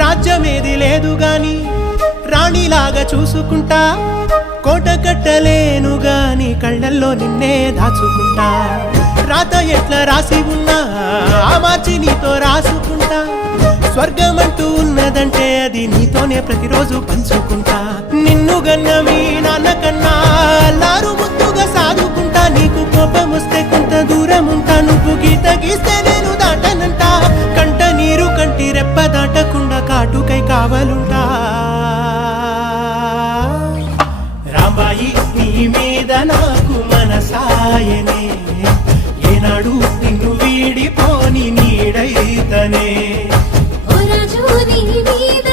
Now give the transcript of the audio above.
రాజ్యమేది లేదు గాని రాణిలాగా చూసుకుంటా, కోట కట్టలేను గాని కళ్ళల్లో నిన్నే దాచుకుంటా. రాత ఎట్లా రాసి ఉన్నా ఆ మార్చి నీతో రాసుకుంటా. స్వర్గమంటూ ఉన్నదంటే అది నీతోనే ప్రతిరోజు పంచుకుంటా. నిన్ను గన్న మీ నాన్న కన్నా లారు ముద్దుగా సాదుకుంటా. నీకు కోపం వస్తే కొంత దూరం ఉంటా, నువ్వు గీత గీస్తే నేను దాటనంట. కంట నీరు కంటి రెప్ప దాటకుండా కాటుకై కావలుంటా. రాంబాయి నీ మీద నాకు మనసాయనే, ఏనాడు నిన్ను వీడిపోని నీడైతనే. ఓ రాజు నీ మీద